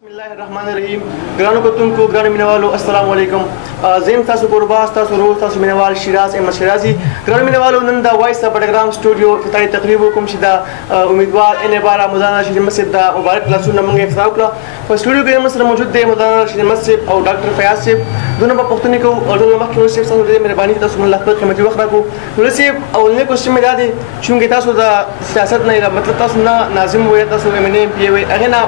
बिस्मिल्लाहिर्रहमानिर्रहीम ग्रानो को तुमको ग्रानो मिनवालो अस्सलाम वालेकुम ज़ेम तासु कुर्बास तासु रोज तासु मिनवाल शिराज अहमद शिराजी ग्रानो मिनवालो नंदा वॉइस प्रोग्राम स्टूडियो फिताई तकरीबो कुम शिदा उम्मीदवार इन बारा मुदाना शरीफ मस्जिद दा मुबारक क्लासू नमंगे इफ्तार और स्टूडियो के मसला मौजूद है मुदाना शरीफ मस्जिद और डॉक्टर फयाज साहब दोनों पख्तनी को और दोनों मख्य से साहब मेहरबानी तासु अल्लाह खैर खिदमत वक्त को नसे अवलने क्वेश्चन में दादे चूंकि तासु दा सियासत नहीं मतलब तासु ना नाजिम हुए तासु एमएनए एमपी हुए अगेना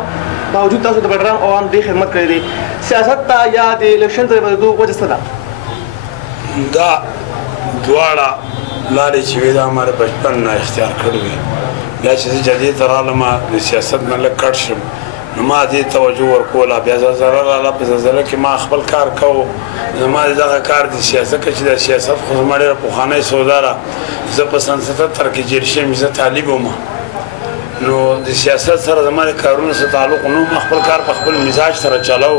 बावजूद तासु प्रोग्राम आवाम दी खिदमत कर दी सियासत ता या दे इलेक्शन ते बदू वजह सदा दा द्वाड़ा लारे चिवेदा हमारे बचपन ना इख्तियार कर हुई या चीज़ जदीद तरालमा सियासत में लग कटशम नमाज़ी तवज्जो और कोला ब्याज़ ज़रा लाला पज़ कि माँ अख़बल कार को नमाज़ ज़रा कार दी सियासत के चीज़ सियासत खुद हमारे पुखाने सौदारा जब संसद तरक़ी जिरशे मिज़ तालिबों में नो सियासत सर हमारे कारों से ताल्लुक़ नो अख़बल कार अख़बल मिजाज सर चलाओ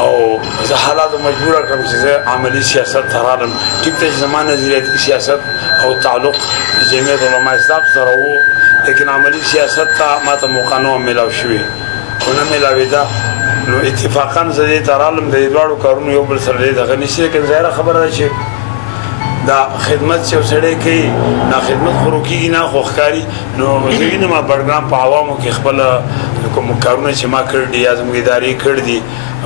और हालात मजबूर कर चीज़ें अमली सियासत तरालम ठीक थे ज़माने ज़रिए सियासत और ताल्लुक़ जमीयत उलमा इस्लाम सर वो लेकिन अमली सियासत का माता मुकानो मिलाव शुए उन्हें मिलावेदा नो इत्तेफाक़न ज़रिए तरालम दे द्वारों कारों योबल सर दे दगनी से कि ज़ाहिर खबर है दा खिदमत से उसड़े की ना खिदमत खुरुकी की ना खुखकारी नो ज़मीन में प्रोग्राम पावामों की खबल को मुकारों से माँ कर दी आज़म इदारी कर दी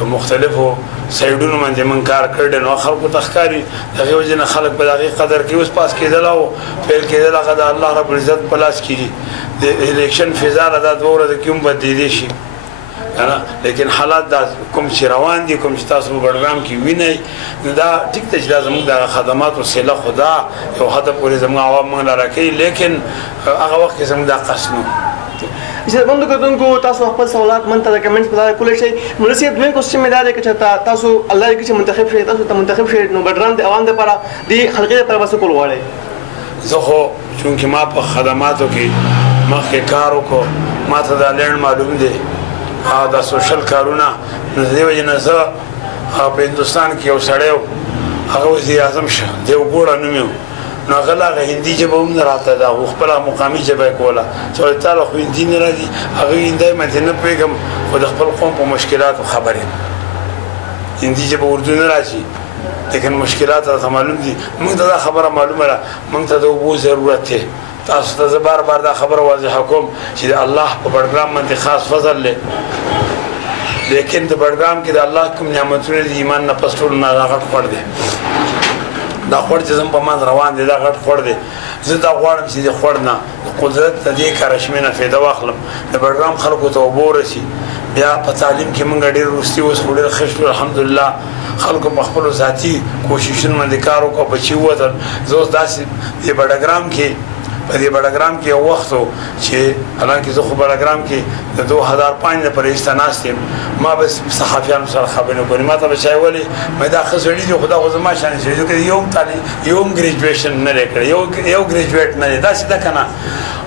मुख्तलिफ हो साइडों में जमन कार कर दे नो खल को तख़कारी दगे वजह न खलक बदागी कदर की उस पास के दलाओ फिर के दला कदा अल्लाह रब्बुल इज़्ज़त पलाश की इलेक्शन फिज़ार अदा दौर द क्यों बदीदेशी है ना लेकिन हालात दा कुम चिरवान दी कुम चितासु प्रोग्राम की विनय दा ठीक तजला जमुन दा खदमात और सेला खुदा यो हद पूरे जमुन आवाम मंगला रखे लेकिन अगर वक्त जमुन दा कसनु इसे बंद कर दूँ को तासु अख़बल सवालात मंता दा कमेंट्स बता कुल शे मुलसियत द्वें क्वेश्चन में दादे के चता तासु अल्लाह के मुंतखब शे तासु मुंतखब शे नो प्रोग्राम दे आवाम दे पारा दी खलके पर बस कोल वाले ज़खो चूँकि माँ पर खदमातों की माँ के कारों को माँ तदा लेन मालूम दे दा सोशल कारोना नज़े वजह नज़ा आप हिंदुस्तान की औसड़े हो अगर वज़ीर आज़म शाह देव गोड़ा नुमियो नगला का हिंदी जब हम न रहता था वो खपला मुकामी जब है कोला तो इतना हिंदी न रही अगर हिंदी में दिन पे कम खुद खपल कौन पर मुश्किलात खबर है हिंदी जब उर्दू न रही लेकिन मुश्किलात था मालूम थी मुझे खबर मालूम रहा मुझे तो वो ज़रूरत है तासु बार बार दा खबर वाज़ेह हुकुम कि अल्लाह को प्रोग्राम में खास फजल ले लेकिन तो प्रोग्राम की अल्लाह को नियामतों ने ईमान न पस्तूल न लागत पड़ दे दा खड़ जज़म पमान रवान दे दा गट खड़ दे ज़िंदा वार्म सीधे खड़ना कुदरत नदी का रश्मी न फ़ायदा वाखलम द प्रोग्राम खल्को तो बोरसी या पतालीम की मंगा डेर रुस्ती उस खुले खिश्त अल्हम्दुलिल्लाह खल्को मखबूल ज़ाती कोशिशों में दिकारों को बची हुआ था जोश दास ये प्रोग्राम के ये प्रोग्राम के वक्त हो छे हालांकि जो प्रोग्राम के 2005 में परिस्ता नास्ते माँ बस सहाफ़ियान सर खबर को माता बचाए वाले मैं दाखिल सड़ी जो खुदा खुदमा शान से जो कि योग ताली योग ग्रेजुएशन न लेकर योग ग्रेजुएट न लेता सीधा करना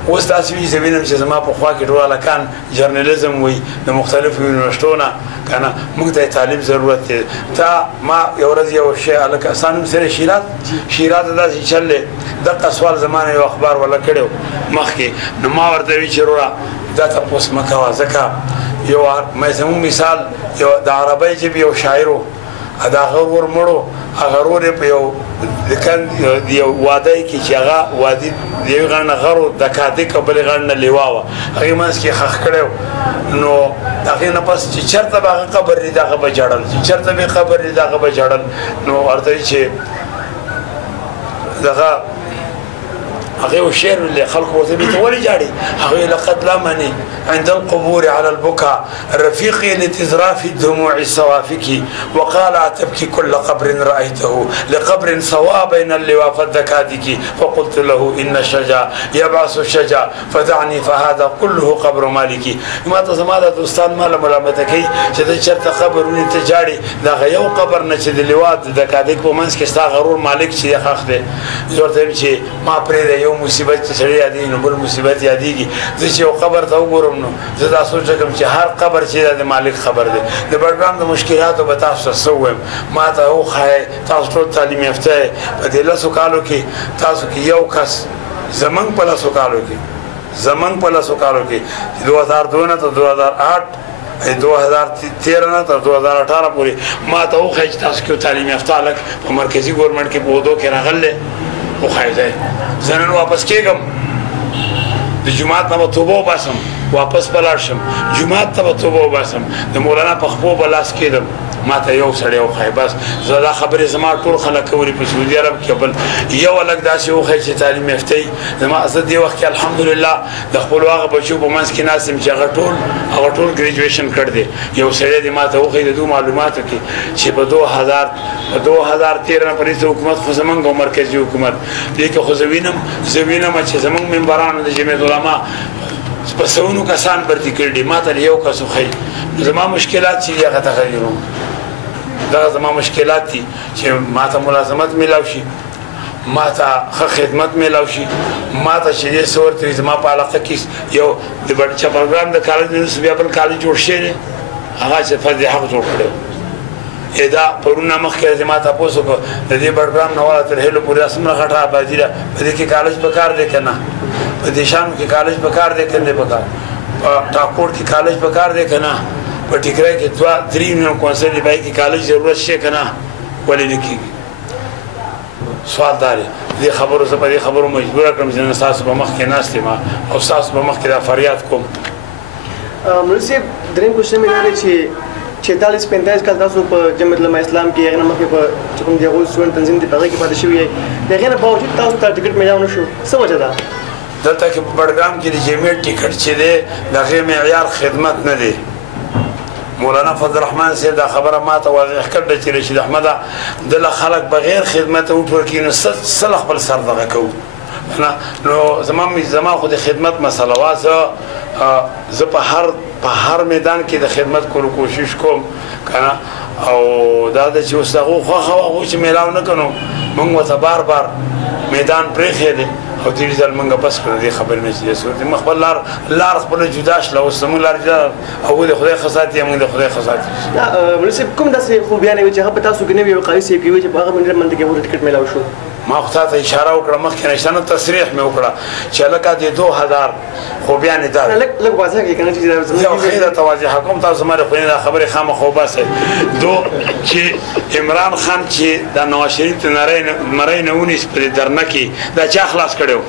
उस तासीवी ज़मीन में से जमा पख्वा के रोला कान जर्नलिज्म हुई न मुख्तलिफ यूनिवर्सिटियों ना कहना मुझे तालीम ज़रूरत है ता माँ योरज़ ये वशे अलग आसान से शीरात अदा से चल ले दक्का सवाल ज़माने यो अखबार वाला कड़े मख के नमा वर्तवी चरोड़ा दाता पोस्ट मकावा ज़का यो मैं समूह मिसाल यो दारबाई जब यो शायरो अदा गौर मरो अगरों पे यो लेकिन ये वादा की जगह वादी ये गाना गरो दकाते कबले गाना लेवावा अगर मैं इसके खख करे नो ताकि न बस चिचरता बाग कबर रिदा का बजाड़ल चिचरता भी कबर रिदा का बजाड़ल नो अर्थ ये जगह अगर वो शेर اللي خلقه وثبت ولا جاري أخي لقد لمني عند القبور على البكاء رفيقي لتزراف الدموع الصوافك وقال أتبكي كل قبر رأيته لقبر سواء بين اللواء فالذكادك فقلت له إن الشجاع يبعث الشجاع فدعني فهذا كله قبر مالكي ما تزمادة أستاذ مال ملامتكي شرط قبر تجاري ذا غيو قبر نشد اللواء ذكادك ومنس كستا غرور مالك شيء خاخده زورتهم شيء ما بريده मुसीबत चढ़ी आदि नबुल मुसीबत यादी की जैसे वो खबर था वो गुरम नो ज़्यादा सोचा कम चे हर खबर चीज़ आदि मालिक खबर दे द प्रोग्राम तो मुश्किलात तो बता ससुएम माता वो खाए तासुर तालीम याफ्ता है बदेला सुकालो की तासु की यो खस ज़मंग पला सुकालो की 2002 ना तो 2008 2013 نه تر 2018 پورې ما ته وښایي چې تاسو کې تعلیم یافته هلک په مرکزي ګورنمنټ کې په عهدو کې راغلی وښایي دی زه نن واپس کېږم د جومات نه به توبه وباسم واپس به لاړ شم جومات ته به توبه وباسم د مولانا په خپو به لاس کېدم ما ته یو سړی وښایي بس زه دا خبرې زما ټول خلک کوي په سعودي عرب کې بل یو هلک داسې وښایي چې تعلیم یافته وي زه دې وخت کې الحمدلله د خپلو هغه بچو په منځ کې ناست یم چې هغه ټول ګریجویشن کړی دی یو سړی دې ما ته وښایي د دو معلوماتو کې چې په 2013 نه پورې حکومت خو زمونږ او مرکزي حکومت دې کې خو زه وینم چې زمونږ ممبرانو د جمعیت علما په سونو کسان برتي کړي دي ما ته یو کس وښایي زما مشکلات چې دي هغه تغیرو دا زما مشکلات دي چې ما ته ملازمت میلاو شي ما ته ښه خدمت میلاو شي ما ته چې دې څه ورته وي زما په علاقه کې یو د بچه پروګرام د کالج نه بیا بل کالج جوړ شوی دی هغه چې فضل حق جوړ کړی دا پرونه مخکې زما تاسو کو د دې پروګرام نه والا تر هلو پورې اسمه غټه آبادی ده په دې کې کالج په کار دی کنه په دې شانو کې کالج په کار دی کنه په کار ټاکور کې کالج په کار دی کنه په ټیکرای کې 2-3 نو کونسل دی بای کې کالج ضرورت شي کنه ولې نکېږي سوال داري دې خبرو زه په دې خبرو مجبور کړم چې نن تاسو په مخ کې ناست ما او تاسو په مخ کې دا فریاد کوم مرسي دریم کوشش مې لري چې 46-45 کال تاسو په جمعیت علماء اسلام کې هغه مخکې په کوم دی غوښ سون تنظیم دی هغه کې پاتې شوی دی هغه نه باوجود تاسو ته ټیکټ میلاو نشو څه وجه ده دلته کې په پروګرام کې د جمعیت ټیکټ چې دی دغه معیار خدمت نه دی مولانا فضل الرحمن صاحب دا خبره ما ته واضح کړل چې رشید احمد دله خلک بغیر خدمت او ټول کې نو صلح خپل سر دغه کوو نو زما خو د خدمت مسله وا زه په هر میدان کې د خدمت کولو کوشش کوم کنه او دا د چې اوس هغه خو چې میلاو نه کنو موږ ورته بار میدان پرېښی دی او دې ځل موږ بس کړو دې خبرې نه چې صورت خپل لار خپل جدا شله اوس زموږ لار جدا او د خدای خصات یې موږ د خدای خصات ولسه کوم داسې خوبیانې وي چې هغه په تاسو کې نه وي قاری صاحب کې وي چې په هغه باندې منځ کې ورته ټیکټ میلاو شو ما خو ته اشاره وکړه مخکې نشته نو تصریح مې وکړه چې لکه د 2000 خوبیانې دا لږ واضح کې کنه چې یو خیره توجه کوم تاسو مې خو نه خبرې خامه خو باسه چې عمران خان چې د نواز شریف ته نری نه ونیس په درنه کې دا چا خلاص کړو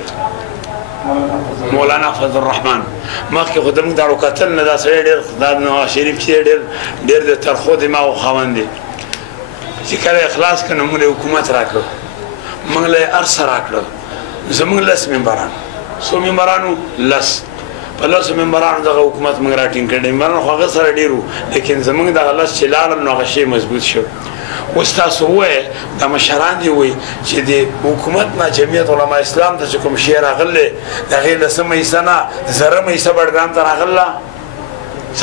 مولانا فضل الرحمن مخکې خو دموږ داړو کتل نه دا سړی ډېر د نواز شریف چې ډېر د ترخو دماغ خاوند دی چې کله اخلاص کړه موږ حکومت راکړو موږ له ارسه راکړو زموږ لس ممبران څو ممبرانو لس په لسو ممبرانو دغه حکومت موږ راټینګ کړی ممبران خو هغه سره ډېر وو لیکن زموږ دغه لس چې لاړل نو هغه شی مضبوط شو اوس تاسو ووایئ دا مشران دي وایي چې د حکومت نه جمعیت علما اسلام ته چې کوم شی راغلی د هغې لسمه حصه نه زرمه حصه بډګرام ته راغله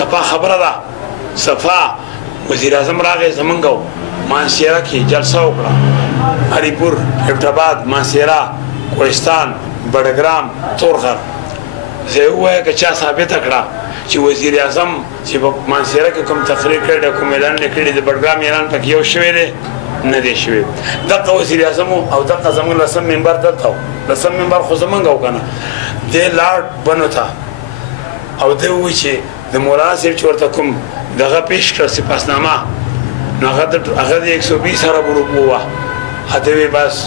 صفا خبره ده صفا وزیر اعظم راغی زمونږ و مانسیره کې جلسه وکړه هریپور ابټاباد مانسیره کوهستان بډګرام تورغر زه یې ووایه که چا ثابته کړه چې وزیر اعظم چې په مانسیره کې کوم تقریر کړی کوم اعلان یې کړی د بډګرام اعلان پکې یو شوی دی نه دی شوی دغه وزیر اعظم او دغه زموږ لسم ممبر دلته و لسم ممبر خو زمونږ و که نه دی لاړ بنو ته او دی ووایي چې د مولانا صاحب چې ورته کوم دغه پیش کړ سپاسنامه نو هغه د 120 ارب روپو وه هته وی بس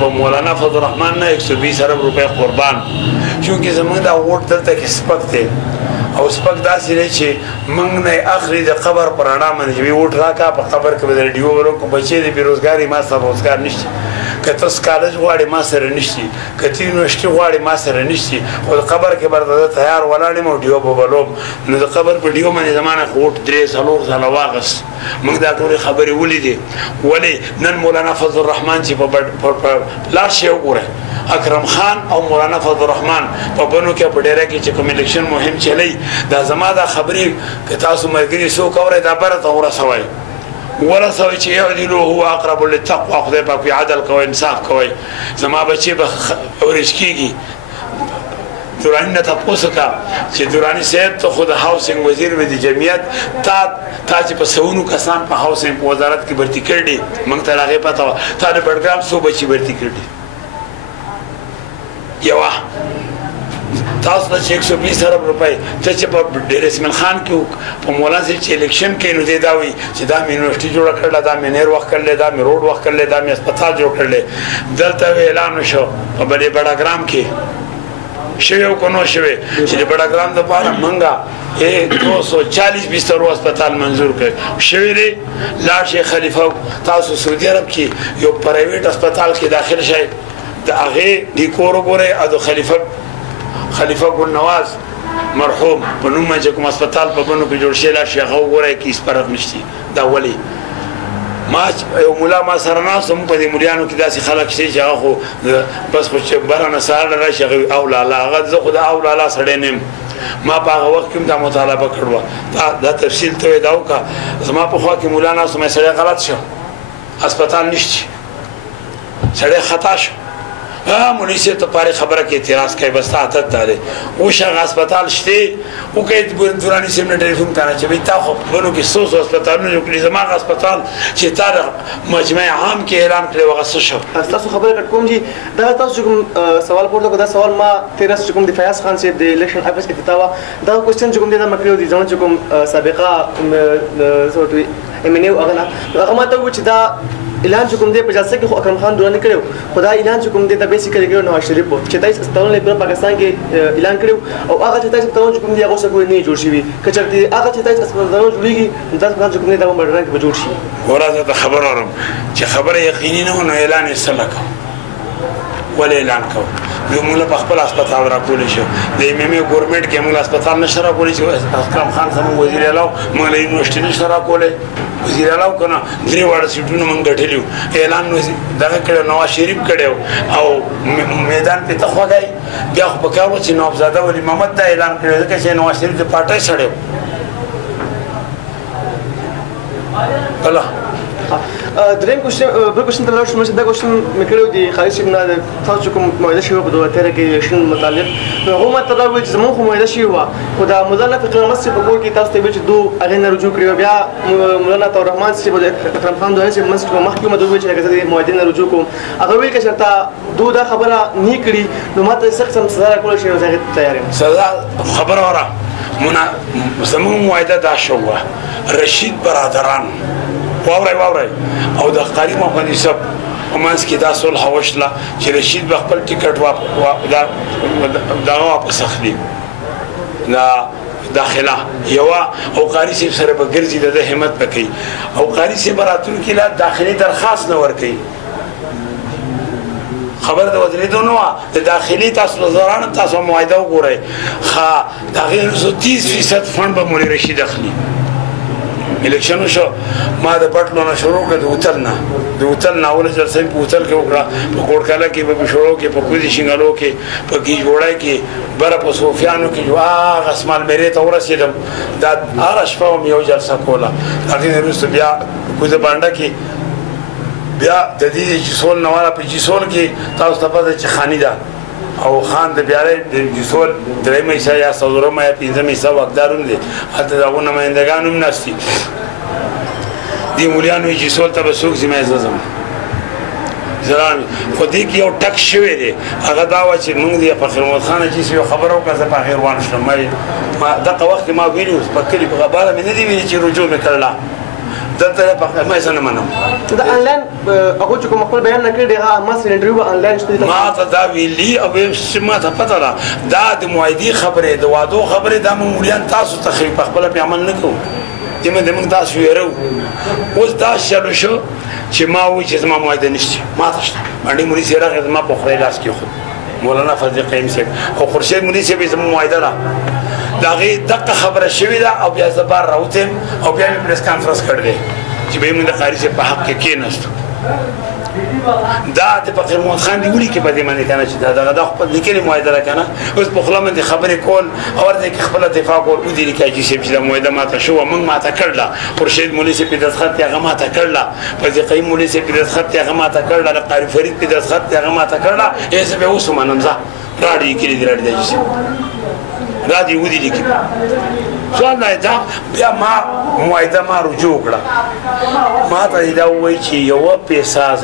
په مولانا فضل الرحمن نه 120 ارب روپۍ قربان چونکې زموږ دا ووټ دلته کې سپک دی او سپک داسې دی چې موږ نه اخلي د قبر په رڼا باندې چې ووټ راکړه په قبر کې به د ډیو ورکړو بچې د بېروزګاري ما سره روزګار نشته که تاسو کالج غواړئ ما سره نشتي که ته یونیورسټي غواړئ ما سره نشتي خو د قبر کې به زه تیار ولاړ یم او ډیو به بلوم نو د قبر په ډیو باندې زما نه ووټ 3-4 ځله واغست موږ دا ټولې خبرې ولیدې ولې نن مولانا فضل الرحمن چې په لاړ شئ وګورئ اکرم خان او مولانا فضل الرحمن په بنو کې په ډیره کې چې کوم الیکشن مهم چلی دا زما دا خبرې که تاسو ملګري څوک اورئ دا بره ته ورسوئ چې یعدلو هو اقرب للتقوى خدای پاک وي عدل کوئ انصاف کوئ زما بچې به اورج کېږي دراني نه تپوس وکړه چې دراني صاحب ته خو د هاوسنګ وزیر وي د جمعیت تا چې په سونو کسان په هاوسنګ په وزارت کې برتي کړي موږ ته هغې پته وه تا د بډګرام څو بچي برتي کړي یوه تاسو ته 120 ارب روپۍ ته چې په ډیر اسماعیل خان کې په مولانا سي چې الیکشن کې نو دی دا وی چې دا مې یونیورسيټي جوړ کړل دا مې نیر وخت کړل دا مې روډ وخت کړل دا مې هسپتال جوړ کړل دلته اعلان وشو په بڑا ګرام کې شوی کو نو شوی چې بڑا ګرام د پاره منګه 240 بسترو هسپتال منظور کړ شوی دی لاړ شي خلیفہ تاسو سعودي عرب کې یو پرایویټ هسپتال کې داخل شئ د هغه ډیکور وګورئ او خلیفہ ګل نواز مرحوم په نوم چې کوم هسپتال په بنو کې جوړ شي لا شي هغه وګورئ کې هیڅ فرق نشته دا ولی ما یو مولا ما سره ناسم په دې مليانو کې داسې خلک شي چې هغه خو بس خو چې برانه سره راشي او لالا هغه زه خو دا او لالا سړی نیم ما په هغه وخت کې دا مطالبه کړو دا تفصیل ته دا وکا زما په خوا کې مولانا سم سړی غلط شو هسپتال نشته سړی خطا شو مولوی صاحب ته پاره خبره کې اعتراض کوي بس عادت داره او شغه هسپتال شته او کې دوراني سیم نه ټلیفون کنه چې تا خو بنو کې سوس هسپتالونه جوړ کړی زما هسپتال چې تار مجمع عام کې اعلان کړی وغه شو تاسو خبره کوم چې دا تاسو کوم سوال پورته کو دا سوال ما 13 کوم د فیاض خان صاحب د الیکشن افیس افتتاوا دا کوېسچن کوم دا مکړو دي ځون کوم سابقه سوټوي امنیو هغه ما ته و چې دا اعلان کوم دی په جلسه کې خو اکرم خان دوران کړو خدای اعلان کوم دی دا بیسیکلی کړو نواز شریف چې تاسو ستاسو په پاکستان کې اعلان کړو او هغه چې تاسو کوم دی هغه څه کوی نه جوړ شي کچرته هغه چې تاسو ستاسو جوړیږي تاسو کوم دی دا مډرن کې جوړ شي ورته خبر اورم چې خبره یقیني نه نو اعلان یې سلکه ولا اعلان کو یو مولا په خپل هسپتال را کولې شو د ایمه ګورنمنت کې موږ هسپتال نشه را کولې شو اکرم خان زموږ وزیر اعلی موږ له یونیورسيټي نشه را کولې وزیر اعلی کنه درې وړ سیټونو موږ غټلیو اعلان نو دغه کړه نواز شریف کړو او میدان په تخواګای بیا خو په کارو چې نوابزاده ولی محمد دا اعلان کړی چې نواز شریف د پارټي سره الله دریم کوېسچن ته لاړ شو چې دا کوېسچن مې کړی دی خالد صاحب نه تاسو کوم معاهده شوې په 2013 کې الیکشن متعلق نو هغه ماته دا وایي چې زموږ خو معاهده شوې وه خو دا مولانا فقیر احمد صاحب په کور کې تاسو ته ویل چې دو هغې نه رجوع کړي بیا مولانا طاهرالرحمن صاحب اکرم خان دوهاني صاحب منځ کې مخکې مده وویل چې زه د معاهدې نه رجوع کوم هغه ویل که چېرته دو دا خبره نه کړي نو ماته سخت سزا راکولی شي نو زه هغې تیار یم سزا خبره وره زموږ معاهده دا شوه رشید برادران واورای او د قاری محمد یوسف ومنځ کې دا صلح وشله چې رشید به خپل ټیکټ دغه واپس اخلي دا داخله یوه او قاری صاحب سره به ګرځي د همت به کوي او قاری صاحب راتلونکي لا داخلي درخواست نه ورکوي خبر د ودرېدو نه وه د داخلي تاسو وزرانو تاسو معاهده وګورئ ښه د هغې وروسته 30% فنډ به مولوي رشید اخلي الیکشن شو ما د پټلو نه شروع کړ د هوتل نه اوله جلسه په هوتل کې وکړه په کوټکاله کې په بشورو کې په کوزي شینګلو کې په گیجوړای کې بره په صوفیانو کې جو هغه اسمال مېرې ته ورسېدم دا هغه شپه هم یو جلسه کوله هغې نه وروسته بیا کوزه بانډه کې بیا د دې جسول نواله په جسول کې تاسو ته پته چې خاني ده او خان د بیاره د جسول درېمه حصه یا څلورمه یا پنځمه حصه واکدار هم دی هلته د هغو نمایندګان هم ناست دي دې مولیانو یې جسول ته به څوک ځي ما یې زه ځم خو دې کې یو ټک شوی دی هغه دا وه چې موږ د فخر محمد خان حاجي صاحب یو خبره وکړه زه په هغې روان شوم ما دغه وخت کې ما ویلي اوس په کلي په غباره مې نه دي ویلي چې رجوع مې کړله دلته ما زه نه منم دا آنلاین هغو چې کوم خپل بیان نه کړی دی هغه ما سره انټرویو به آنلاین شته ما ته دا ویلي او ما ته پته ده دا د معاهدې خبرې د وعدو خبرې دا موږ مولیان تاسو ته ښیي په خپله پې عمل نه کوو موږ تاسو ویرو اوس دا چلو شو چې ما وایي چې زما معاهده نشته ما ته شته باندې مولي صاحب راغی زما په خولۍ لاس کېښود مولانا فضل قیم صاحب او خورشید مولي صاحب یې زموږ معاهده ده د هغې دقه خبره شوې ده او بیا زه بار راوتم او بیا مې پریس کانفرنس کړی دی چې به یې موږ د قاري صاحب په حق کې کېناستو دا د فقیر محمد خان دی ولیکې په دې باندې که نه چې دا خو لیکلې معاهده ده که نه اوس په خوله باندې خبرې کول او ورته کې خپله دفاع کول ودې لیکي حاجي صاحب چې دا معاهده ماته شوه موږ ماته کړله خورشید مولي صاحب پې دستخط دی هغه ماته کړله فضل قیم مولي صاحب پې دستخط دی هغه ماته کړله د قاري فرید پې دستخط دی هغه ماته کړله زه به اوس ومنم ځه راډیو یې کړي دي راډیو د حاجي صاحب دا دې ودي لیکي سوال دا بیا ما معاهده ما رجوع کړه ما ته دا وایي چې یوه پیسه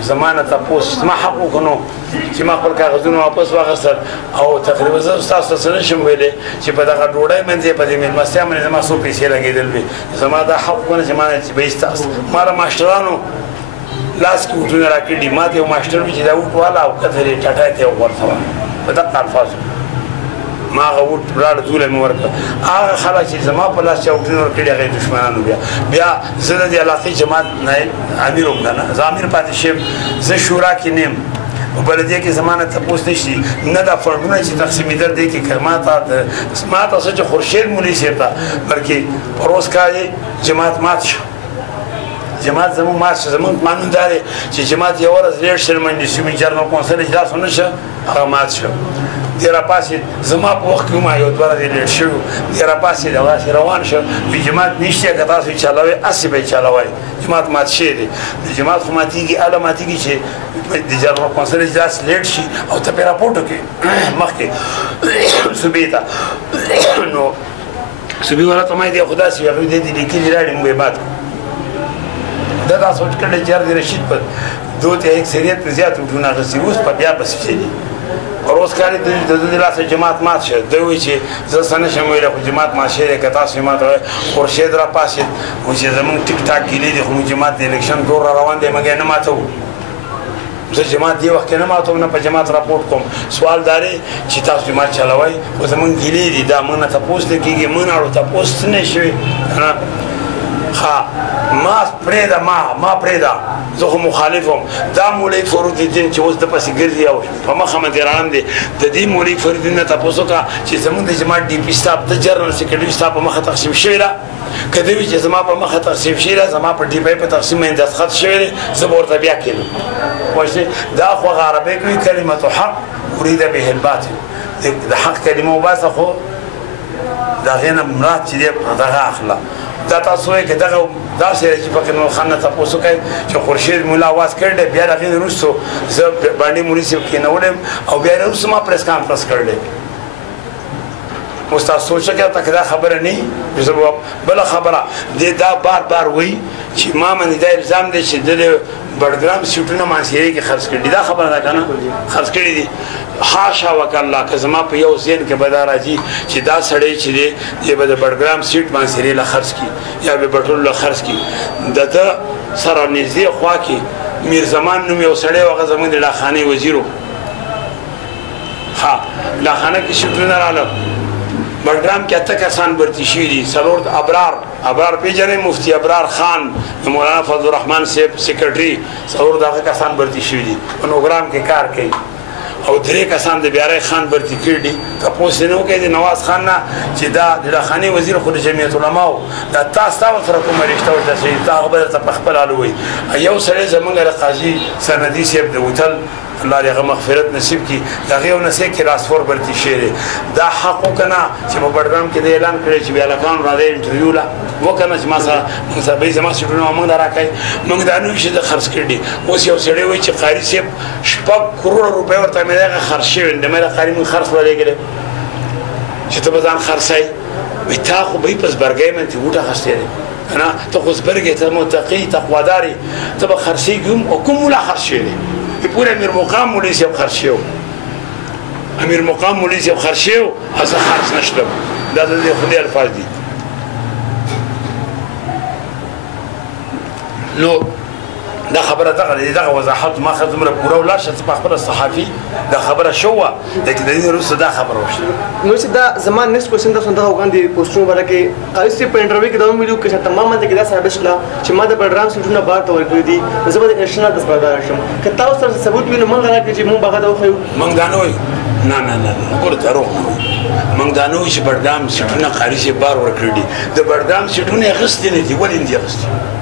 زمانه تپوس ما حق وکړو چې ما خپل کاغذونه واپس واخیستل او تقریبا زه ستاسو ته نشم ویلی چې په دغه ډوډۍ باندې په دې مېلمستیا باندې زما څو پیسې لګېدل وي زما دا حق وکړه چې ما چې به ستاسو ما له ماشټرانو لاس کې وټونه راکړي ما ته یو ماشټر وي چې دا وټ والا او کتل یې ټاټای ته یې وغورځوه په دغه الفاظو ما هغه وټ راړه دوله مې ورکړه هغه خلک چې زما په لاس چې وټونه ورکړي هغه یې دښمنانو بیا زه د دې علاقې جماعت امیر وم که نه زه امیر پاتې شم زه شورا کې نه یم په بلدیه کې زمانه تپوس نشي نه دا فنډونه چې تقسیمېدل دی کې که ما ته څه چې خورشید مولوي صاحب ته بلکې پروس کال جماعت مات شو جماعت زموږ مات شو زموږ قانون دا دی چې جماعت یوه ورځ لیټ شرمنډي شو جنرال کونسل اجلاس ونه شه هغه مات شو دی راپاسېد زما په وخت کې هم یو دوه ورځې لیټ شوي دی راپاسېد او داسې روان شو وي جماعت نشته که تاسو یې چلوئ هسې به یې چلوئ جماعت مات شوی دی د جماعت خو ماتېږي هله ماتېږي چې د جنرال کونسل اجلاس لیټ شي او ته پرې راپورټ وکړې مخکې صوبې ته نو صوبې والا ته ما یې دی خو داسې وي هغوی دی دې لیکلي راړي موږ یې مات کړو دا دا سوچ کړی چې هر رشید په 2 اکثریت نه زیات وټونه اخیستي اوس په بیا پسې دي روز کاري د دې لاسه جماعت مات شه دوی وایي چې زه څه نشم ویلی خو جماعت مات شوی دی که تاسو یې ماته وایئ خورشید راپاسېد وایي چې زمونږ ټیک ټاک ګیلې دي خو موږ جماعت د الیکشن دور را روان دی موږ یې نه ماتوو زه جماعت دې وخت کې نه ماتوم نه په جماعت راپورټ کوم سوال دا دی چې تاسو جماعت چلوئ خو زمونږ ګیلې دي دا موږ نه تپوس نه کېږي موږ نه اړو تپوس څه نه شوي که نه ښه ما پرېږده ما پرېږده زه خو مخالف وم دا مولوي فرود الدین چې اوس د پسې ګرځي او په مخه باندې رانم دی د دې مولوي فرود الدین نه تپوس وکړه چې زمونږ د جماعت ډي پي ستا د جنرال سیکرټري ستا په مخه تقسیم شوې ده که ده وي چې زما په مخه تقسیم شوې ده زما په ډي پی په تقسیم باندې دستخط شوی دی زه به ورته بیا کېدم پوه دا خو هغه عربۍ کوي کلمة حق ارید به الباطل د حق کلمه وباسه خو د هغې نه مراد چې دی دغه اخله دا تاسو وایئ که دغه داسې راځي فقیر مل خان نه تپوس وکړئ چې خورشید مولا اواز کړی دی بیا د هغې نه وروستو زه باندې مولوي صاحب کېنولی یم او بیا نه وروستو ما پریس کانفرنس کړی اوس تاسو سوچ وکړه که دا خبره نه وي بله خبره دی دا بار بار وایي چې ما باندې دا الزام دی چې د بډګرام سیټونه مانسیرې کې خرڅ کړي دا خبره ده که نه خرڅ کړي دي حاشا وکالله که زما په یو ذهن کې به دا راځي چې دا سړی چې دی دی به د بډګرام سیټ مانسیرې له خرڅ کړي یا به بټول له خرڅ کړي د ده سره نږدې خوا کې میرزمان نوم یو سړی و هغه زموږ د لاخانې وزیر و ها لاخانه کې سیټونه راغله بډګرام کې 8 کسان برتي شوي دي څلور ابرار پیژنئ مفتی ابرار خان د مولانا فضل الرحمن صاحب سیکرټري څلور دغه کسان برتي شوي دي په نوګرام کې کار کوي او 3 کسان د بیارای خان برتي کړي دي تپوس یې نه وکړئ د نواز خان نه چې دا د لاخانې وزیر خو د جمعیت علماو دا تاسو سره کومه رشته ورته شوي تا هغه به درته په خپل حال ووایي یو سړی زموږ د قاضي سندي صاحب د وتل الله دې هغه مغفرت نصیب کړي د هغې یو نسې کلاسفور برتي شوی دی دا حق وکنه چې په بډګرام کې د اعلان کړی چې بیا هلکانو راځئ انټرویو له وکنه چې ما سره موږ سره به زما سیټونه موږ له راکوئ موږ دا نه وي چې د خرڅ کړي دي اوس یو سړی وایي چې قاري صاحب 6 کروړه روپۍ ورته مې دغه خرڅ شوي د مې د قاري موږ خرڅ ولېږلی چې ته به ځان خرڅوئ وایي تا خو به یې په زبرګۍ باندې وټ اخیستی دی که نه ته خو زبرګې ته متقي تقواداري ته به خرڅېږي هم او کوم مولا خرڅ شوی دی پورې امیر مقام مولوي صاحب خرڅ شوی امیر مقام مولوي صاحب خرڅ شوی زه خرڅ نه شلم دا د خدای الفاظ دي نو دا خبره دغه وضاحت ما ښه دومره پوره ولاړ شه ته په خپله صحافي دا خبره شو وه لیکن د دې وروسته دا خبره وشوه نو چې دا زما نیکسټ کوېسچن تاسو دغه وړاندې پوسټونو باره کې قاري صاحب په انټرویو کې دا ویلي که چې تمام منځ کې دا ثابت شوله چې ما د بډګرام سیټونه بار ته ورکړي دي زه به د الیکشن دستبردار شم که تاسو سره ثبوت وي نو موږ راکړي چې موږ به هغه ته وښیو موږ دا نه وایو نه ګوره دروغ نه وایو موږ دا نه وایو چې بډګرام سیټونه قاري صاحب بار ورکړي دي د بډګرام سیټونه یې اخیستي نه دي ولې نه دي اخیستي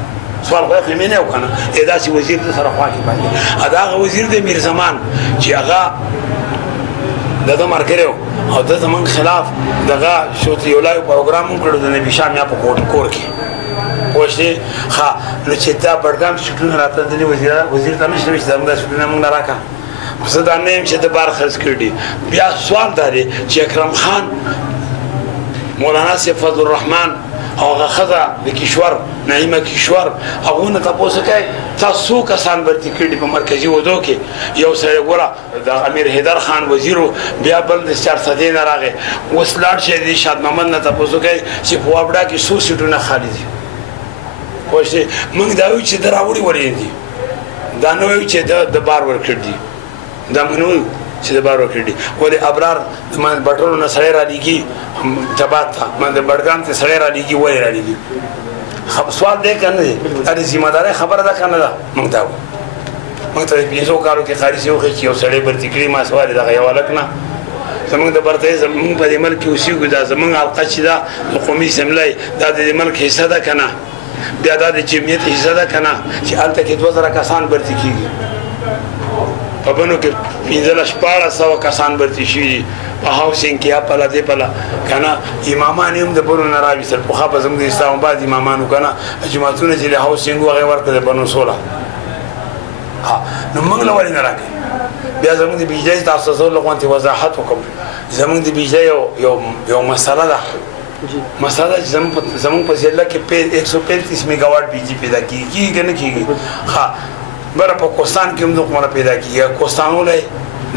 سوال خو یې نه وکنه داسې وزیر د سره خوا کې پاتې دا هغه وزیر دی میرزمان چې هغه د ده ملګری و او ده زموږ خلاف دغه شوتیولی پروګرام هم کړی د نبي شاه میا په کور کې پوه شوې ښه نو چې دا بډګرام سیټونه راته دلې وزیر ته نه شته چې زموږ دا سیټونه موږ نه راکړه زه دا نه یم چې د بار خرڅ کړي. بیا سوال دا دی چې اکرم خان مولانا صاحب فضل الرحمن او هغه ښځه د کشور نعیمه کشور هغو نه تپوس کوي تاسو څو کسان برتي کړي په مرکزي وحدو کې. یو سړی ګوره د امیر حیدر خان وزیرو بیا بل د 400 نه راغی. اوس لاړ شي د شاد محمد نه تپوس کوي چې په وابډا کې څو سیټونه خالي دي. پوه شئ موږ دا وایو چې د راوړي ولې دي دا نه وایو چې د بار ورکړ دي دا موږ نه وایو چې د بار ورکړ دي. ولې ابرار د بټولو نه سړی رالیږي تبات ته د بډګام ته سړی رالیږي ولې رالیږي سوال دی که نه دی دا د ذمه دارۍ خبره ده که نه ده. موږ دا وایو موږ ته د 500 کالو کې خارجي وښیي چې یو سړی برتي کړي ما سوال دغه یو هلک نه زمونږ د برتۍ زمونږ په دې ملک کې اوسېږو دا زمونږ حلقه چې ده د قومي اسمبلی دا د دې ملک حصه ده که نه بیا دا د جمعیت حصه ده که نه چې هلته کې 2000 کسان برتي کېږي په بنو کې 1500 کسان برتي شوي دي په هاوسینګ کې یا پله دې پله که نه امامان هم د بنو نه راویستل پخوا به زموږ د اسلام آباد امامانو که نه جوماتونه چې د هاوسینګ وو هغې ورکړه د بنو 16 نو موږ له ولې نه راکوي. بیا زموږ د بجلی تاسو ته لغونتې وضاحت وکړم. زموږ د بجلی یو مسله ده مسله چې زموږ په ضلع کې 135 میګاواټ بجلی پیدا کېږي کېږي که نه کېږي. ښه بره په کوستان کې هم دومره پیدا کېږي. کوستان ولې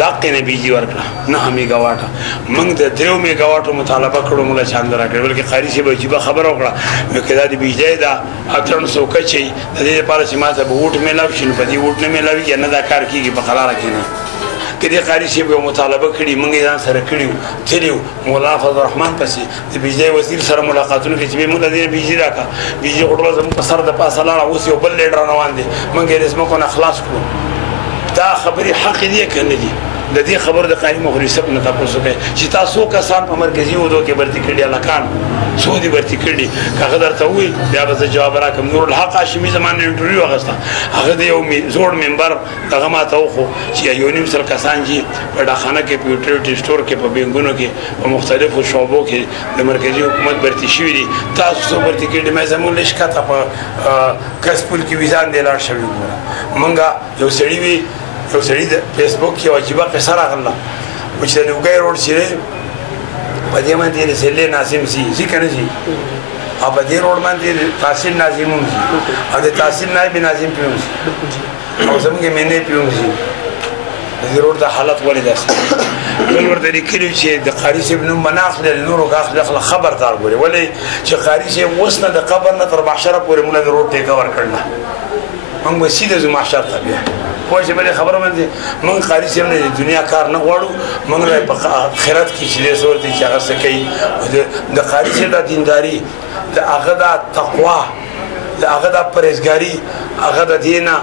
لاقې نه بجلی ورکړه 9 میګاواټه موږ د 3 میګاواټو مطالبه کړو موږ له چاند راکړې بلکې قاري صاحب عجیبه خبره وکړه که دا د بجلی دا اتڼ څوکه چې د دې لپاره چې ما ته به ووټ میلاو شي نو په دې ووټ نه میلاوېږي نه دا کار کېږي په قراره کې نه که دې قاري صاحب یو مطالبه کړي موږ یې ځان سره کړي وو تللي وو مولانا فضل الرحمن پسې د بجلی وزیر سره ملاقاتونه کوي چې بیا موږ له دې بجلی راکړه بجلی غوټوله زموږ په سر د پاسه لاړه اوس یو بل لیډ را روان دی موږ یې د ځمکو نه خلاص کړو. دا خبرې حق دي که نه دي د دې خبر د قاری مغري صاحب نه تاسو کوي چې تاسو کسان په مرکزي وحدو کې برتي کړي الکان څو دي برتي کړي هغه درته وي بیا به جواب راکم. نور الحق هاشمي زمانه انټرویو اغسته هغه د یو زوړ ممبر دغه ما ته وخو چې یو نیم سل کسان چې په ډاخانه کې په یوټیلیټي سټور کې په بینګونو کې په مختلفو شعبو کې د مرکزي حکومت برتي شوي دي تاسو څو برتي کړي مې زموږ لشکته په کسپول کې ویزان دی لاړ شوي مونږه یو سړي وي یو سړي د فیسبوک کې یو عجیبه قصه راغله و چې د لوګی روډ چې دی په دې باندې د سلې ناظم ځي که نه ځي او په دې روډ باندې د تحصیل ناظم هم ځي او د تحصیل نایب ناظم پې هم ځي او زموږ مینې پې هم ځي. د دې روډ د حالت ولې داسې بل ورته لیکلي چې د قاري صاحب نوم به نه اخلي د نورو که اخلي خبردار ګورې ولې چې قاري صاحب اوس نه د قبر نه تر محشره پورې موږ د روډ ټیکه ورکړله موږ به سیده ځو محشر ته بیا پوه شئ بلې خبره باندې موږ قاري صاحب نه د دنیا کار نه غواړو موږ نه په آخرت کې چې دی څه ورته چې هغه څه کوي د قاري صاحب دا دینداري د هغه دا تقوا د هغه دا پرهیزګاري هغه د دې نه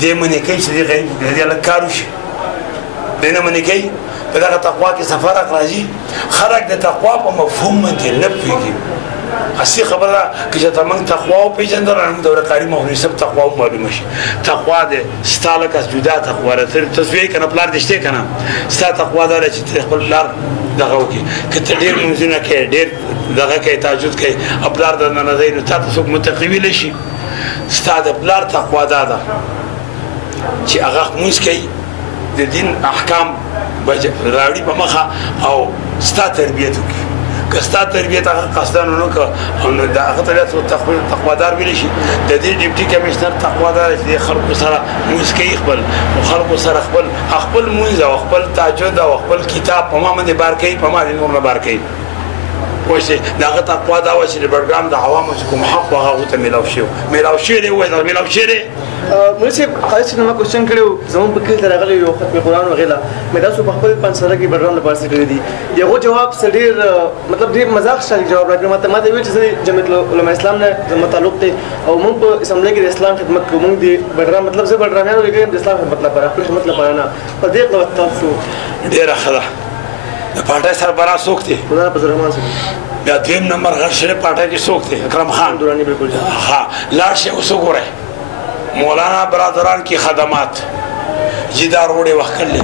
دې منې کوي چې د دې هلک کار وشي دې نه منې کوي په دغه تقوا کې څه فرق راځي. خلک د تقوا په مفهوم باندې نه پوهېږي اصلي خبره ده که چې ته موږ تقوا وپېژندل موږ د قاري مغري صاحب تقوا ومعلومه شي. تقوا دی ستا لکه جدا تقوا ده تصویر که نه پلار دې شته که نه ستا تقوا دا ده چې ته خپل پلار دغه وکړي که ته ډېر لمونځونه کوې ډېر دغه کوې تهجد کوې او پلار درنه نه ځئ نو تا ته څوک متقي ویلی شي. ستا د پلار تقوا دا ده چې هغه لمونځ کوي د دین احکام راوړي په مخه او ستا تربیت وکړي که ستا تربیت هغه قصدن ونه کړه نو د هغه ته تقوادار ویلی شي. د دې ډیپټي کمیشنر تقوادار چې د خلکو سره لمونځ کوي خپل خلکو سره خپل لمونځ او خپل تهجد او خپل کتاب په ما باندې بار کوي په ما باندې نور نه بار کوي. پوه شئ د هغه تقوا دا وه چې د بډګرام د عوامو چې کوم حق و هغه ته میلاو شوی دی ووایي میلاو شوی دی. مولوي صاحب قاضي صاحب ما کوشچن کړی و زموږ په کلي ته راغلی یو ختم قرآن وغیره مې تاسو په خپل پنسره کې بډګرام لپاره څه کړي دي د هغو جواب څه ډېر مطلب ډېر مذاق شریک جواب راکړی ما ته ویل چې زه جمعیت علما اسلام نه زما تعلق دی او موږ په اسمبلی کې د اسلام خدمت کوو موږ د بډګرام مطلب زه بډګرامیانو لګوي د اسلام خدمت لپاره خپل خدمت لپاره نه په دې قوت تاسو ډېره ښه ده. د پارټۍ سربراہ څوک دی؟ مولانا فضل الرحمن صاحب. بیا دویم نمبر غټ شوی پارټۍ کې څوک دی؟ اکرم خان دراني. بالکل ها لاړ شئ اوس وګورئ مولانا برادران کی خدمات جی دا روډې وکړلې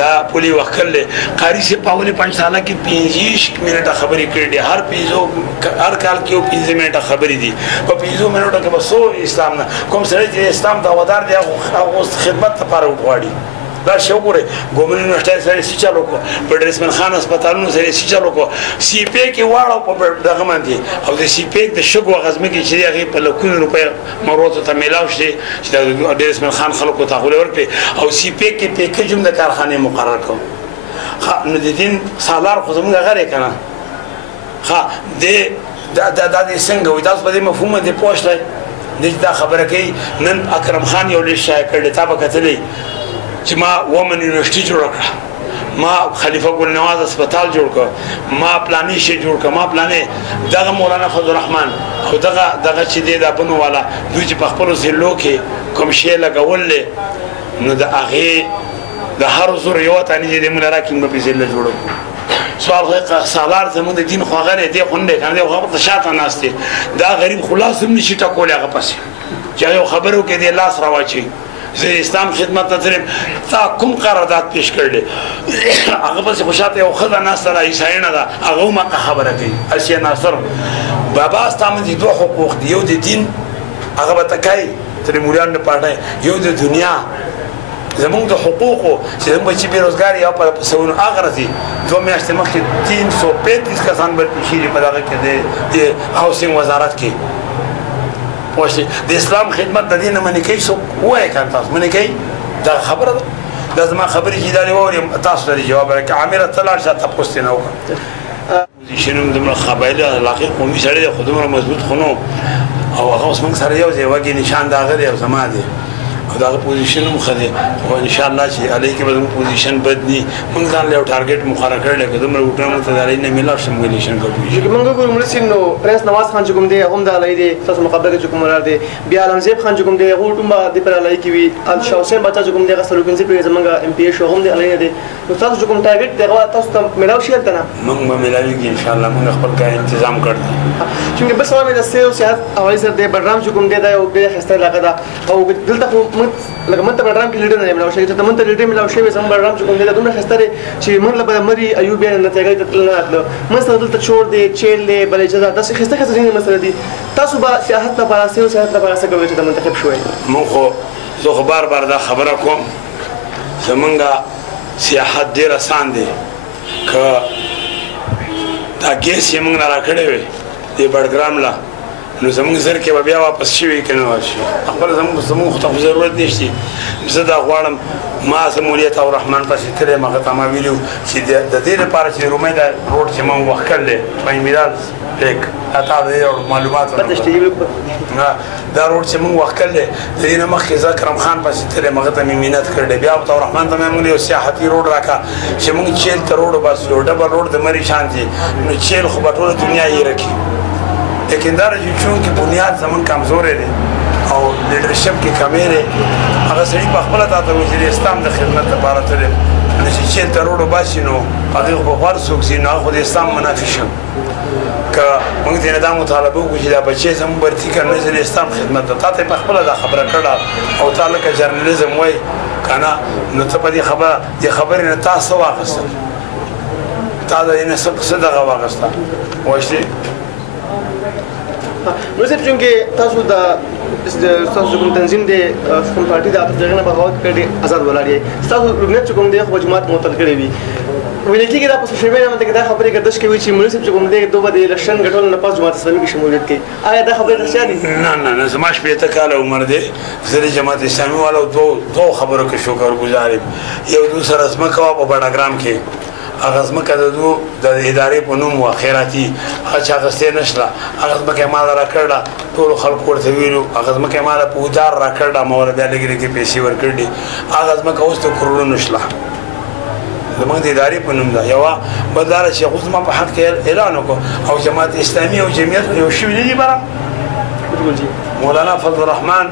دا پولي وکړلې قاري صاحب په اولې 5 ساله کې 25 منټه خبرې کړې دي هر کال کې 15 منټه خبرې دي په 15 منټو کې به څو اسلام نه کوم سړی چې اسلام دعوادار دی هغه خدمت لپاره وغواړي دا شی وګورئ ګورنمنټ یونیورسټۍ سره سی چالو کو په ډریسمن خان هسپتالونو سره سی چالو کو سی پی کې واړو په دغه باندې او د سی پی د شګو غزمه کې چې هغه په لکونو روپیا مروته ته میلاو شي چې د ډریسمن خان خلکو ته غوړ ورکړي او سی پی کې پیکیج هم د کارخانه مقرر کړو نو د دین سالار خو زموږ غره کنه دا څنګه وي تاسو په دې مفهوم باندې پوښتنه دا خبره کوي نن اکرم خان یو لږ شایع کړی تا به کتلی چې ما ومن یونیورسټي جوړه کړه ما خلیفه ګل نواز هسپتال جوړ کړ ما پلانې شی جوړ کړ ما پلانې دغه مولانا فضل الرحمن او دغه چې دی دا بنو والا دوی چې په خپلو ضلعو کې کوم شی لګول نو د هغې د هر زور یوه تانې چې دی موږ راکړي به پې ضلع جوړو سوال سالار زموږ د دین خو هغه دی خونډی که نه دی خو هغه ته شاته ناست دی دا غریب خو لاس هم نشي ټکولی هغه پسې چې یو خبرو کې دی لاس راواچوي زه اسلام خدمت ته تلم تا کوم قرارداد پیش کړلی هغه پسې خو شاته یو ښځه ناسته ده عیسایڼه ده هغه هم هغه خبره کوي اسیه ناصر بابا ستا منځې دوه حقوق دي یو د دین هغه به ته کوي ته د مولیانو نه پاټی یو د دنیا زمونږ د حقوقو چې زموږ بچي بېروزګار یا په سوونو هغه راځي 2 میاشتې مخکې 335 کسان بلکې شي په دغه کې د هاوسینګ وزارت کې پوه شئ د اسلام خدمت د دې نه منې کوي څوک ووایه که تاسو منې کوي دا خبره ده دا زما خبرې چې دا دې واوري تاسو ته دې جواب راکړي عامره ته لاړ شه تپوس ترې نه وکړه پوزیشن هم دومره قبایلي علاقې قومي سړی دی خو دومره مضبوط خو نه او هغه اوس موږ سره یو ځای وږي نشان د هغه دی او زما دی او دغه پوزیشن هم ښه دی خو انشاءالله چې هلې کې به زموږ پوزیشن بد ني موږ ځان له یو ټارګېټ مقرر کړی دی که دومره وټونه موږ ته د هلې نه میلاو شي موږ الیکشن کوو موږ وګورو مړه صاحب نو پرنس نواز خان چې کوم دی هغه هم د هلۍ دی ستاسو مقابله کې چې کوم ولاړ دی بیا عالمزیب خان چې کوم دی هغه ټول به د پر هلۍ کې وي شاه حسین باچا چې کوم دی هغه 45 پرې زموږ ایم پی ای شو هم د هلۍ نه دی نو تاسو چې کوم ټارګېټ دی هغه تاسو ته میلاو شي هلته نه موږ به میلاویږي انشاءالله موږ خپل کار انتظام کړو چونکې بل سوال مې د سیر او سیاحت حوالې سره دی بډرام چې کوم دی دا یو ډېره ښایسته علاقه ده او دلته خو لکه من ته بډرام کې لیډر نه ملاو شوی چې من ته لیډر ملاو شوی زموږ بډرام چې کوم دی دا دومره ښایسته دی چې موږ له به مري ایوب یا نتیګۍ ته تلل نه راتلو موږ سره دلته چور دی چیل دی بلې جزا داسې ښایسته ښایسته ځینې مسله دي تاسو به سیاحت لپاره سیر او سیاحت لپاره څه کوئ چې د منتخب شوی موږ خو زه خو بار بار دا خبره کوم زمونږ سیاحت ډېر اسان دی که دا ګیس یې موږ نه راکړی وی دې بډګرام له نو زموږ زر کې به بیا واپس شوي که نه شي خپله زموږ خو ته خو ضرورت نشته زه دا غواړم ما مولیت او رحمان پسې تللی یم هغه ته ما ویلي چې د دې لپاره چې رومۍ دا روډ چې ما وخت کړلی میدان پیک تا د دې معلومات دا روډ چې موږ وخت کړلی د دې نه مخکې زه اکرم خان پسې تللی یم هغه ته مې منت کړلی بیا او رحمان ته مې موږ یو سیاحتي روډ راکړه چې موږ چیل ته روډ وباسو یو ډبل روډ د مري شان دي نو چیل خو به ټوله دنیا هیره کړي لیکن دا رجوع چونکې بنیاد زمون کمزوری دی او لیډرشپ کې کمی دی هغه سړي په خپله تا ته وزیر اسلام د خدمت لپاره تللی نو چې چیل ته روډ وباسي نو هغې خو به غوړ څوک ځي نو هغه خو د اسلام منافي شم که موږ ته یې دا مطالبه وکړو چې دا بچی زموږ برتي کړ نه د اسلام خدمت ته تا ته یې په خپله دا خبره کړه او تا لکه جرنالیزم وایي که نه نو ته په دې خبرې نه تا څه واخیستل تا د دې نه څه دغه واخیسته وایي نو صاحب چونکې تاسو د ستاسو کوم تنظیم دی کوم پارټي د تاسو دغه نه بغاوت کړی آزاد ولاړ یې ستاسو لوبنیت چې کوم دی خو جماعت معطل کړی وي ویل کېږي دا په سوشل میډیا باندې دا خبرې ګردش کوي چې مولوي صاحب چې کوم دی دوی به د الیکشن ګټلو نه پس جماعت اسلامي کې شمولیت کوي آیا دا خبرې رښتیا دي نه نه زما 80 کاله عمر دی زه د جماعت اسلامي والو دوه خبرو کې شکرګزار یم یو دوی سره ځمکه وه په بډاګرام کې هغه ځمکه د ادارې په نوم وه خیراتي هغه چا اخیستې نه شله هغه ځمکه یې ماله راکړله ټولو خلکو ورته ویلو هغه ځمکه یې ماله په ودار راکړله ما ورله بیا لږې لږې پیسې ورکړلې هغه ځمکه اوس د کروړونو شله زموږ د ادارې په نوم ده یوه بل دا ده چې هغوی زما په حق کې اعلان وکړو او جماعت اسلامي او جمعیت یو شوي نه دي بره مولانا فضل الرحمن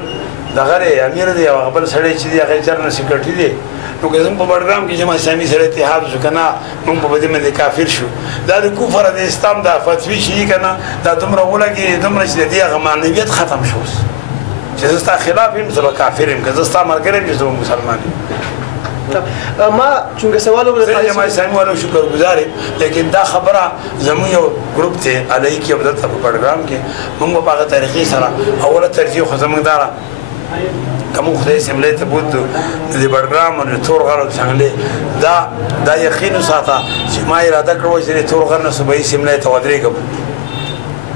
دغه دی امیر دی او هغه بل سړی چې دی هغه جنرال سیکرټري دی نو که زموږ په بډګرام کې جماعت اسلامي سره اتحاد شو که نه موږ به په دې باندې کافر شو دا د کفر د اسلام دا فتوی چې دي که نه دا دومره ولګي دومره چې د دې هغه معنویت ختم شو چې زه ستا خلاف یم زه به کافر یم که زه ستا ملګری یم چې زه به مسلمان یم ما چونکه سوال وکړ زه جماعت اسلامي والو شکرګزار یم لیکن دا خبره زموږ یو ګروپ دی هلایي کې دلته په بډګرام کې موږ به په هغه طریقې سره اوله ترجیح خو زموږ دا کوم خدای سیملې ته بوت د بډګرام او تور غر څنګه دا یقین ساته چې ما اراده کړو چې تور غر نه صوبایي سیملې ته ودرېږم